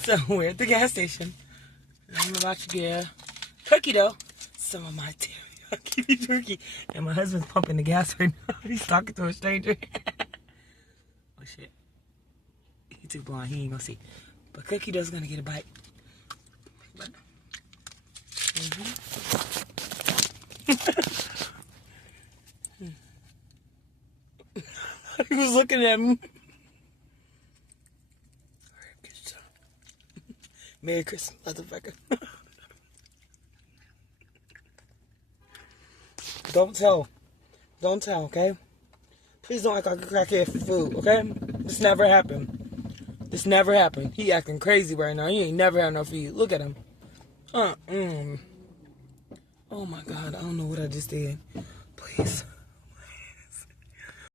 So we're at the gas station. And I'm about to get cookie dough. Some of my teriyaki turkey. And my husband's pumping the gas right now. He's talking to a stranger. Oh shit. He too blind. He ain't gonna see. But cookie dough's gonna get a bite. He was looking at me. Merry Christmas, motherfucker. Don't tell. Don't tell, okay? Please don't act like a crackhead for food, okay? This never happened. This never happened. He acting crazy right now. He ain't never had no food. Look at him. Oh my God. I don't know what I just did. Please.